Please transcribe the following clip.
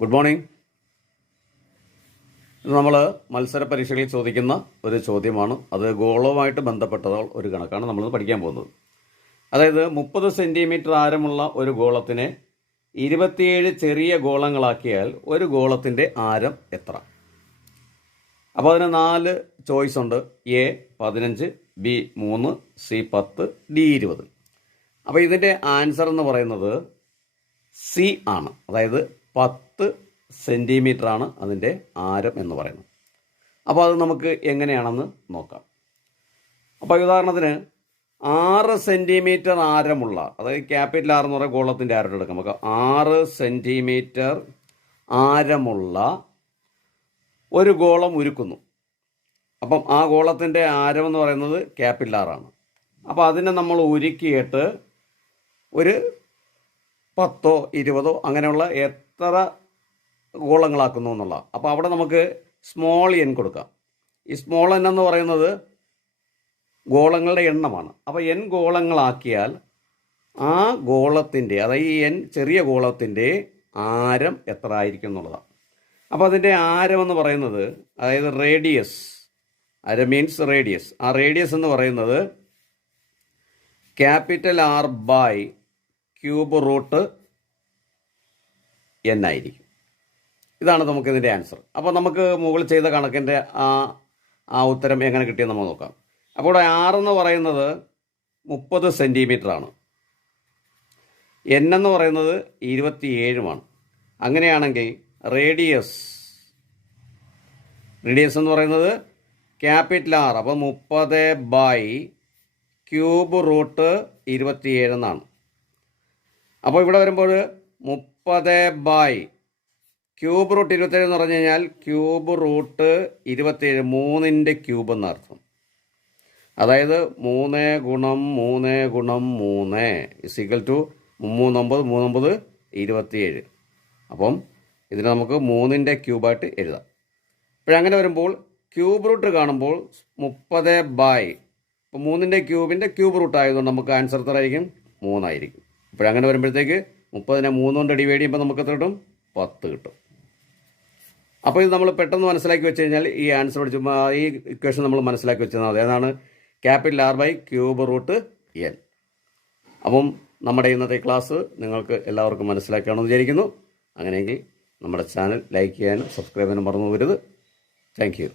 Good morning. ഇത് നമ്മൾ മത്സര പരീക്ഷകളിൽ ചോദിക്കുന്ന ഒരു ചോദ്യമാണ്. അത് ഗോളവുമായിട്ട് ബന്ധപ്പെട്ട ഒരു കണക്കാണ് നമ്മൾ പഠിക്കാൻ പോകുന്നത്. അതായത് 30 സെൻറ്റിമീറ്റർ ആരമുള്ള ഒരു ഗോളത്തിനെ 27 ചെറിയ ഗോളങ്ങളാക്കിയാൽ ഒരു ഗോളത്തിൻ്റെ ആരം എത്ര? അപ്പോൾ അതിന് 4 ചോയ്സ് ഉണ്ട്. A 15, B 3, C 10, D 20. അപ്പോൾ ഇതിൻ്റെ ആൻസർ എന്ന് പറയുന്നത് സി ആണ്. അതായത് 10 സെൻറ്റിമീറ്റർ ആണ് അതിൻ്റെ ആരം എന്ന് പറയുന്നത്. അപ്പോൾ അത് നമുക്ക് എങ്ങനെയാണെന്ന് നോക്കാം. അപ്പോൾ ഉദാഹരണത്തിന് 6 സെൻറ്റിമീറ്റർ ആരമുള്ള, അതായത് ക്യാപിറ്റൽ ആർ എന്ന് പറയുന്ന ഗോളത്തിൻ്റെ ആരം എടുക്കാം. നമുക്ക് 6 സെൻറ്റിമീറ്റർ ആരമുള്ള ഒരു ഗോളം ഉരുക്കുന്നു. അപ്പം ആ ഗോളത്തിൻ്റെ ആരം എന്ന് പറയുന്നത് ക്യാപിറ്റൽ ആറാണ്. അപ്പോൾ അതിനെ നമ്മൾ ഉരുക്കിയിട്ട് ഒരു 10 20 അങ്ങനെയുള്ള എത്ര ഗോളങ്ങളാക്കുന്നു എന്നുള്ള. അപ്പോൾ അവിടെ നമുക്ക് സ്മോൾ എൻ കൊടുക്കാം. ഈ സ്മോൾ എൻ എന്ന് പറയുന്നത് ഗോളങ്ങളുടെ എണ്ണമാണ്. അപ്പോൾ എൻ ഗോളങ്ങളാക്കിയാൽ ആ ഗോളത്തിൻ്റെ, അതായത് ഈ എൻ ചെറിയ ഗോളത്തിൻ്റെ ആരം എത്ര ആയിരിക്കും എന്നുള്ളതാണ്. അപ്പോൾ അതിൻ്റെ ആരം എന്ന് പറയുന്നത്, അതായത് റേഡിയസ്, ആരം മീൻസ് റേഡിയസ്. ആ റേഡിയസ് എന്ന് പറയുന്നത് capital R by cube root N ആയിരിക്കും. ഇതാണ് നമുക്കിതിൻ്റെ ആൻസർ. അപ്പോൾ നമുക്ക് മുകളിൽ ചെയ്ത കണക്കിൻ്റെ ആ ഉത്തരം എങ്ങനെ കിട്ടിയെന്ന് നമ്മൾ നോക്കാം. അപ്പോൾ ആർ എന്ന് പറയുന്നത് 30 സെൻറ്റിമീറ്റർ ആണ്. എൻ എന്ന് പറയുന്നത് 27 അങ്ങനെയാണെങ്കിൽ റേഡിയസ് എന്ന് പറയുന്നത് ക്യാപിറ്റൽ ആർ, അപ്പോൾ 30 ബൈ ക്യൂബ് റൂട്ട് 27 എന്നാണ്. അപ്പോൾ ഇവിടെ വരുമ്പോൾ 30 ബൈ ക്യൂബ് റൂട്ട് 27 എന്ന് പറഞ്ഞു കഴിഞ്ഞാൽ ക്യൂബ് റൂട്ട് 27 3ൻ്റെ ക്യൂബ് എന്നർത്ഥം. അതായത് 3 ഗുണം 3 ഗുണം 3 ഇസിക്കൽ ടു 39 27. അപ്പം ഇതിന് നമുക്ക് 3ൻ്റെ ക്യൂബായിട്ട് എഴുതാം. അപ്പോഴങ്ങനെ വരുമ്പോൾ ക്യൂബ് റൂട്ട് കാണുമ്പോൾ 30 ബൈ, ഇപ്പോൾ 3ൻ്റെ ക്യൂബിൻ്റെ ക്യൂബ് റൂട്ട് ആയതുകൊണ്ട് നമുക്ക് ആൻസർ എത്ര ആയിരിക്കും? 3 ആയിരിക്കും. അപ്പോഴങ്ങനെ വരുമ്പോഴത്തേക്ക് 30നെ 3 കൊണ്ട് ഡിവൈഡ് ചെയ്യുമ്പോൾ നമുക്ക് എത്ര കിട്ടും? 10 കിട്ടും. അപ്പോൾ ഇത് നമ്മൾ പെട്ടെന്ന് മനസ്സിലാക്കി വെച്ച് കഴിഞ്ഞാൽ ഈ ആൻസർ പഠിച്ചു, ഈ ഇക്വേഷൻ നമ്മൾ മനസ്സിലാക്കി വെച്ചാൽ മതി. ഏതാണ്? Capital R by cube root N. അപ്പം നമ്മുടെ ഇന്നത്തെ ക്ലാസ് നിങ്ങൾക്ക് എല്ലാവർക്കും മനസ്സിലാക്കുകയാണെന്ന് വിചാരിക്കുന്നു. അങ്ങനെയെങ്കിൽ നമ്മുടെ ചാനൽ ലൈക്ക് ചെയ്യാനും സബ്സ്ക്രൈബ് ചെയ്യാനും മറന്നു പോകരുത്. Thank you.